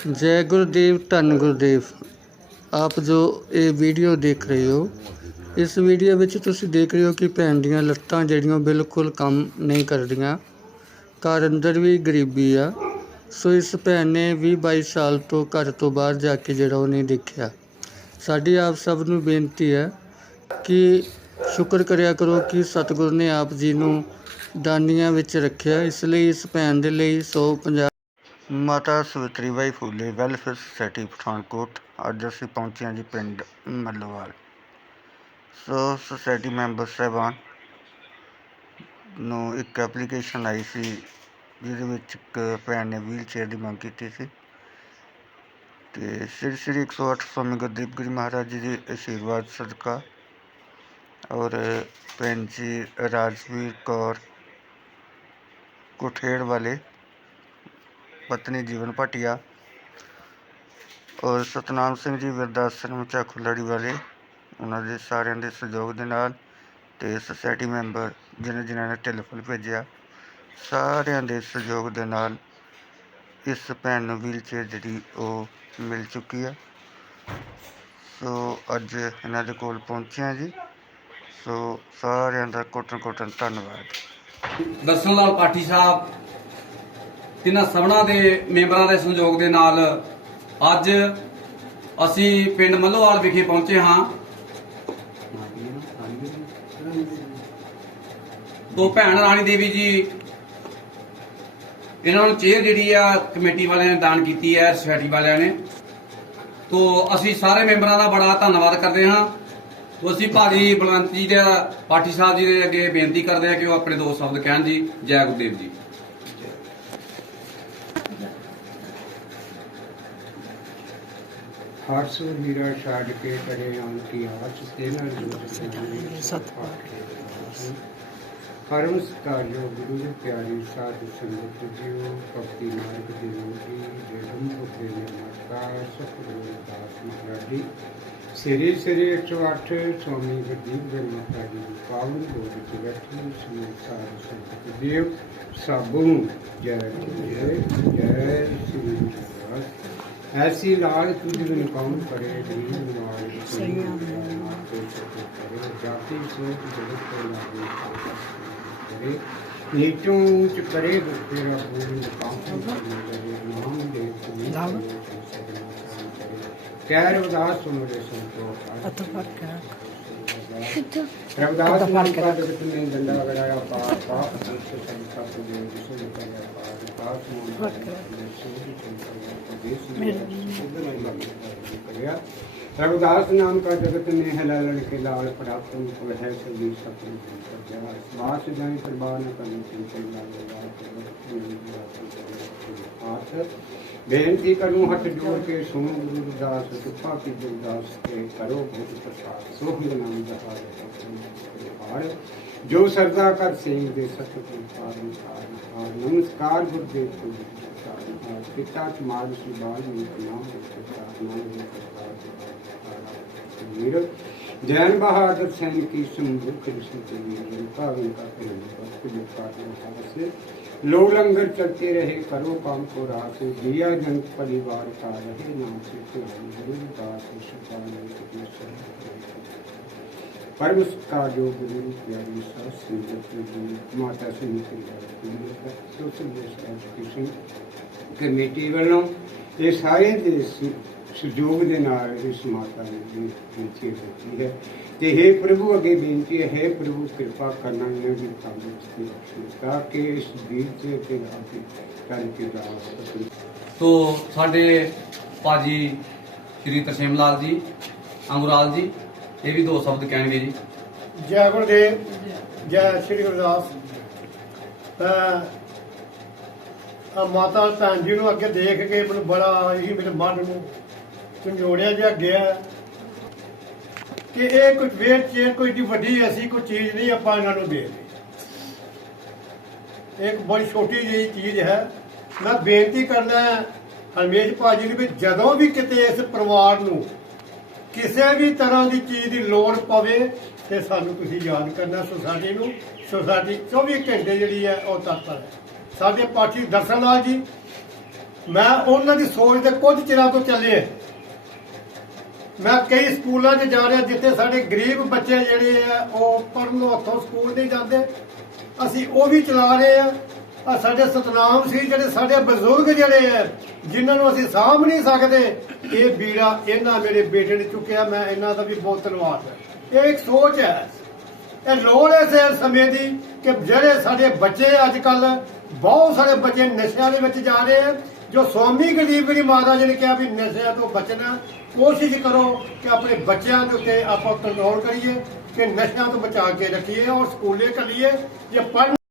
ਜੈ ਗੁਰਦੇਵ, ਧੰਨ ਗੁਰਦੇਵ। ਆਪ ਜੋ ਇਹ ਵੀਡੀਓ ਦੇਖ ਰਹੇ ਹੋ, ਇਸ ਵੀਡੀਓ ਵਿੱਚ ਤੁਸੀਂ ਦੇਖ ਰਹੇ ਹੋ ਕਿ ਭੈਣ ਦੀਆਂ ਲੱਤਾਂ ਜਿਹੜੀਆਂ ਬਿਲਕੁਲ ਕੰਮ ਨਹੀਂ ਕਰਦੀਆਂ। ਘਰ ਅੰਦਰ ਵੀ ਗਰੀਬੀ ਆ। ਸੋ ਇਸ ਭੈਣ ਨੇ 20 22 ਸਾਲ ਤੋਂ ਘਰ ਤੋਂ ਬਾਹਰ ਜਾ ਕੇ ਜਿਹੜਾ ਉਹ ਨਹੀਂ ਦੇਖਿਆ। ਸਾਡੀ ਆਪ ਸਭ ਨੂੰ ਬੇਨਤੀ ਹੈ ਕਿ ਸ਼ੁਕਰ ਕਰਿਆ ਕਰੋ ਕਿ ਸਤਿਗੁਰ ਨੇ ਆਪ ਜੀ ਨੂੰ ਦਾਨੀਆਂ ਵਿੱਚ ਰੱਖਿਆ। ਇਸ ਲਈ ਇਸ ਭੈਣ ਦੇ ਲਈ 150 ਮਾਤਾ ਸਵਿਤਰੀ ਬਾਈ ਫੂਲੇ, ਵੈਲਫੇਅਰ ਸੁਸਾਇਟੀ, ਪਠਾਨਕੋਟ। ਅੱਜ ਅਸੀਂ ਪਹੁੰਚੇ ਹਾਂ ਜੀ ਪਿੰਡ ਮੱਲੋਵਾਲ। ਸੋ ਸੁਸਾਇਟੀ ਮੈਂਬਰ ਸਾਹਿਬਾਨ, ਨੂੰ ਇੱਕ ਐਪਲੀਕੇਸ਼ਨ ਆਈ ਸੀ, ਜਿਹਦੇ ਵਿੱਚ ਇੱਕ ਭੈਣ ਨੇ ਵੀਲਚੇਅਰ ਦੀ ਮੰਗ ਕੀਤੀ ਸੀ। ਤੇ ਸ੍ਰੀ ਸ੍ਰੀ 108 ਸਵਾਮੀ ਗੁਰਦੀਪ ਗਿਰੀ ਮਹਾਰਾਜ ਜੀ ਦੇ ਆਸ਼ੀਰਵਾਦ ਸਦਕਾ ਔਰ ਭੈਣ ਜੀ ਰਾਜਵੀਰ ਕੌਰ ਕੁਠੇੜ ਵਾਲੇ ਪਤਨੀ ਜੀਵਨ ਭਾਟੀਆ ਔਰ ਸਤਨਾਮ ਸਿੰਘ ਜੀ ਵਿਰਦਾਸਰਮ ਝਾਖੂ ਲੜੀ ਵਾਲੇ, ਉਹਨਾਂ ਦੇ ਸਾਰਿਆਂ ਦੇ ਸਹਿਯੋਗ ਦੇ ਨਾਲ ਤੇ ਸੁਸਾਇਟੀ ਮੈਂਬਰ ਜਿਨ੍ਹਾਂ ਜਿਨ੍ਹਾਂ ਨੇ ਟੈਲੀਫੋਨ ਭੇਜਿਆ, ਸਾਰਿਆਂ ਦੇ ਸਹਿਯੋਗ ਦੇ ਨਾਲ ਇਸ ਭੈਣ ਨੂੰ ਵੀਲਚੇਅਰ ਜਿਹੜੀ ਉਹ ਮਿਲ ਚੁੱਕੀ ਆ। ਸੋ ਅੱਜ ਇਹਨਾਂ ਦੇ ਕੋਲ ਪਹੁੰਚਿਆ ਜੀ। ਸੋ ਸਾਰਿਆਂ ਦਾ ਕੋਟਨ ਕੋਟਨ ਧੰਨਵਾਦ। ਦਰਸ਼ਨ ਲਾਲ ਪਾਠੀ ਸਾਹਿਬ ਤਿੰਨਾਂ ਸਭਨਾਂ ਦੇ ਮੈਂਬਰਾਂ ਦੇ ਸਹਿਯੋਗ ਦੇ ਨਾਲ ਅੱਜ ਅਸੀਂ ਪਿੰਡ ਮੱਲੋਵਾਲ ਵਿਖੇ ਪਹੁੰਚੇ ਹਾਂ। ਤੋਂ ਭੈਣ ਰਾਣੀ ਦੇਵੀ ਜੀ, ਇਹਨਾਂ ਨੂੰ ਚੇਅਰ ਜਿਹੜੀ ਆ, ਕਮੇਟੀ ਵਾਲਿਆਂ ਨੇ ਦਾਨ ਕੀਤੀ ਹੈ, ਸੋਸਾਇਟੀ ਵਾਲਿਆਂ ਨੇ। ਤੋਂ ਅਸੀਂ ਸਾਰੇ ਮੈਂਬਰਾਂ ਦਾ ਬੜਾ ਧੰਨਵਾਦ ਕਰਦੇ ਹਾਂ। ਤੋਂ ਅਸੀਂ ਭਾਜੀ ਬਲਵੰਤ ਜੀ ਦੇ, ਪਾਠੀ ਸਾਹਿਬ ਜੀ ਦੇ ਅੱਗੇ ਬੇਨਤੀ ਕਰਦੇ ਹਾਂ ਕਿ ਉਹ ਆਪਣੇ ਦੋ ਸ਼ਬਦ ਕਹਿਣ ਜੀ, ਜੈ ਗੁਰਦੇਵ ਜੀ। ਹਰਸ ਹੀਰਾ ਛੱਡ ਕੇ ਕਰੇ ਆਂ ਕੀ ਆਸ ਤੇਨਾ ਜੋਤ ਸਤ ਪਰਮ ਸਤਿਕਾਰਯੋ ਗੁਰੂ ਜੀ ਪਿਆਰੀ ਸਾਧ ਸੰਗਤ ਜੀਓ ਭਗਤੀ ਮਾਰਗ ਦੀ ਰੋਟੀ ਜੇੜਮ ਉਤੇ ਨਮਸਕਾਰ ਸਤਿਗੁਰੂ ਦਾਸ ਮਹਾਰਾਜ ਜੀ ਸ੍ਰੀ ਸ੍ਰੀ 108 ਸਵਾਮੀ ਗੁਰਦੀਪ ਜੀ ਮਹਾਰਾਜ ਜੀ ਪਾਵਨ ਗੋਦ ਚ ਬੈਠੀ ਸਮੇਤ ਸਾਧ ਸੰਗਤ ਜੀਓ ਸਾਬੂ। ਜੈ ਜੈ ਜੈ ਐਸੀ ਲਾਲ ਤੁਝ ਬਿਨ ਕੌਣ ਕਰੇ ਗਰੀਬ ਨਿਵਾਜ ਸਈਆ ਜਾਤੀ ਸੋਚ ਜਗਤ ਕੋ ਲਾਗੇ ਕਰੇ। ਨੀਚੋਂ ਉੱਚ ਕਰੇ ਤੇਰਾ ਪੂਰਨ ਕਾਮ ਕਰੇ ਨਾਮ ਦੇ ਤੁਮੀ ਕਹਿ ਰਵਦਾਸ ਸੁਨਰੇ ਸੰਤੋਖ ਅਤ ਫ਼ਰਕ ਹੈ रविदास जी का जितने झंडा लगाया पाप पाप से संसार से जीवन जिसे लगाया पाप पाप से रविदास नाम का जगत ने है लालन के लाल पड़ापुर को है सभी सपन कर गया बात जाए परवाह न करनी चिंतन लाल लाल हाथ ਬੇਨਤੀ ਕਰੂੰ ਹੱਥ ਜੋੜ ਕੇ ਸੁਣੋ ਦਾਸ ਸੁਖਾ ਕੀ ਦਾਸ ਤੇ ਕਰੋ ਬਹੁਤ ਪ੍ਰਸਾਦ। ਸੋਹਣ ਨਾਮ ਜਪਾਰੇ ਜੋ ਸਰਦਾ ਕਰ ਸਿੰਘ ਦੇ ਸਤਿ ਪਾਰਨ ਪਾਰ ਨਮਸਕਾਰ ਗੁਰਦੇਵ ਜੀ ਪਿਤਾ ਚ ਮਾਲ ਸੁਭਾਨ ਨੂੰ ਨਾਮ ਦੇ ਸਰਕਾਰ ਨਾਮ ਦੇ ਸਰਕਾਰ ਦੇ को पिता मार्ग सुबाल नाम जैन बहादुर सैन की समुख से लो लंगर चलते रहे करो काम को रास दिया जन परिवार का रहे नाम से गुरुदास परम का जो गुरु प्यारी सास माता से निकल सोशल एजुकेशन ਕਮੇਟੀ ਵੱਲੋਂ ਇਹ ਸਾਰੇ ਦੇ ਸ- ਸਹਿਯੋਗ ਦੇ ਨਾਲ ਇਸ ਮਾਤਾ ਨੇ ਬੇਨਤੀ ਦਿੱਤੀ ਹੈ। ਤੇ हे ਪ੍ਰਭੂ ਅੱਗੇ ਬੇਨਤੀ ਹੈ हे ਪ੍ਰਭੂ ਕਿਰਪਾ ਕਰਨਾ ਇਹਨਾਂ ਦੀ ਤੰਦਰੁਸਤੀ ਤਾਂ ਕਿ ਇਸ ਵੀਰ ਤੇ ਤੇ ਆਪੀ ਕਰ ਕੇ ਰਾਸ ਸਕਣ ਤੋਂ ਸਾਡੇ ਭਾਜੀ ਸ਼੍ਰੀ ਤਰਸੇਮ ਲਾਲ ਜੀ ਅੰਗੁਰਾਲ ਜੀ ਇਹ ਵੀ ਦੋ ਸ਼ਬਦ ਕਹਿਣਗੇ ਜੀ। ਜੈ ਗੁਰਦੇਵ ਜੈ ਸ਼੍ਰੀ ਗੁਰਦਾਸ। ਤਾਂ ਆ ਮਾਤਾ ਭੈਣ ਜੀ ਨੂੰ ਅੱਗੇ ਦੇਖ ਕੇ ਮੈਨੂੰ ਬੜਾ ਹੀ ਮੇਰੇ ਮਨ ਨੂੰ ਝੰਜੋੜਿਆ ਜਿਹਾ ਗਿਆ। ਕਿ ਇਹ ਕੋਈ ਵੇਟ ਚੇਅਰ ਕੋਈ ਏਡੀ ਵੱਡੀ ਐਸੀ ਕੋਈ ਚੀਜ਼ ਨਹੀਂ, ਆਪਾਂ ਇਹਨਾਂ ਨੂੰ ਦੇ ਇੱਕ ਬੜੀ ਛੋਟੀ ਜਿਹੀ ਚੀਜ਼ ਹੈ। ਮੈਂ ਬੇਨਤੀ ਕਰਦਾ ਹਰਮੇਸ਼ ਭਾਜੀ ਨੂੰ ਵੀ ਜਦੋਂ ਵੀ ਕਿਤੇ ਇਸ ਪਰਿਵਾਰ ਨੂੰ ਕਿਸੇ ਵੀ ਤਰ੍ਹਾਂ ਦੀ ਚੀਜ਼ ਦੀ ਲੋੜ ਪਵੇ, ਤੇ ਸਾਨੂੰ ਤੁਸੀਂ ਯਾਦ ਕਰਨਾ ਸੁਸਾਇਟੀ ਨੂੰ। ਸੁਸਾਇਟੀ 24 ਘੰਟੇ ਜਿਹੜੀ ਹੈ, ਉਹ ਤਤਪਰ ਹੈ। ਸਾਡੇ ਪਾਠੀ ਦਰਸ਼ਨ ਜੀ, ਮੈਂ ਉਹਨਾਂ ਦੀ ਸੋਚ ਤੇ ਕੁਝ ਚਿਰਾਂ ਤੋਂ ਚੱਲੇ ਮੈਂ ਕਈ ਸਕੂਲਾਂ 'ਚ ਜਾ ਰਿਹਾ ਜਿੱਥੇ ਸਾਡੇ ਗਰੀਬ ਬੱਚੇ ਜਿਹੜੇ ਆ, ਉਹ ਪੜ੍ਹਨ ਨੂੰ ਹੱਥੋਂ ਸਕੂਲ ਨਹੀਂ ਜਾਂਦੇ। ਅਸੀਂ ਉਹ ਵੀ ਚਲਾ ਰਹੇ ਆ। ਆ ਸਾਡੇ ਸਤਨਾਮ ਸੀ ਜਿਹੜੇ ਸਾਡੇ ਬਜ਼ੁਰਗ ਜਿਹੜੇ ਆ, ਜਿਨ੍ਹਾਂ ਨੂੰ ਅਸੀਂ ਸਾਂਭ ਨਹੀਂ ਸਕਦੇ, ਇਹ ਬੀੜਾ ਇਹਨਾਂ ਮੇਰੇ ਬੇਟੇ ਨੇ ਚੁੱਕਿਆ, ਮੈਂ ਇਹਨਾਂ ਦਾ ਵੀ ਬਹੁਤ ਧੰਨਵਾਦ ਹੈ ਇਹ ਇੱਕ ਸੋਚ ਹੈ। ਇਹ ਲੋੜ ਹੈ ਇਸ ਸਮੇਂ ਦੀ ਕਿ ਜਿਹੜੇ ਸਾਡੇ ਬੱਚੇ ਅੱਜ ਕੱਲ ਬਹੁਤ ਸਾਰੇ ਬੱਚੇ ਨਸ਼ਿਆਂ ਦੇ ਵਿੱਚ ਜਾ ਰਹੇ ਆ। ਜੋ ਸਵਾਮੀ ਗਰੀਬਰੀ ਮਹਾਰਾਜ ਨੇ ਕਿਹਾ ਵੀ ਨਸ਼ਿਆਂ ਤੋਂ ਬਚਣਾ, ਕੋਸ਼ਿਸ਼ ਕਰੋ ਕਿ ਆਪਣੇ ਬੱਚਿਆਂ ਦੇ ਉੱਤੇ ਆਪਾਂ ਕੰਟਰੋਲ ਕਰੀਏ, ਕਿ ਨਸ਼ਿਆਂ ਤੋਂ ਬਚਾ ਕੇ ਰੱਖੀਏ ਔਰ ਸਕੂਲੇ ਕੱਲੀਏ ਜੇ ਪੜ੍ਹ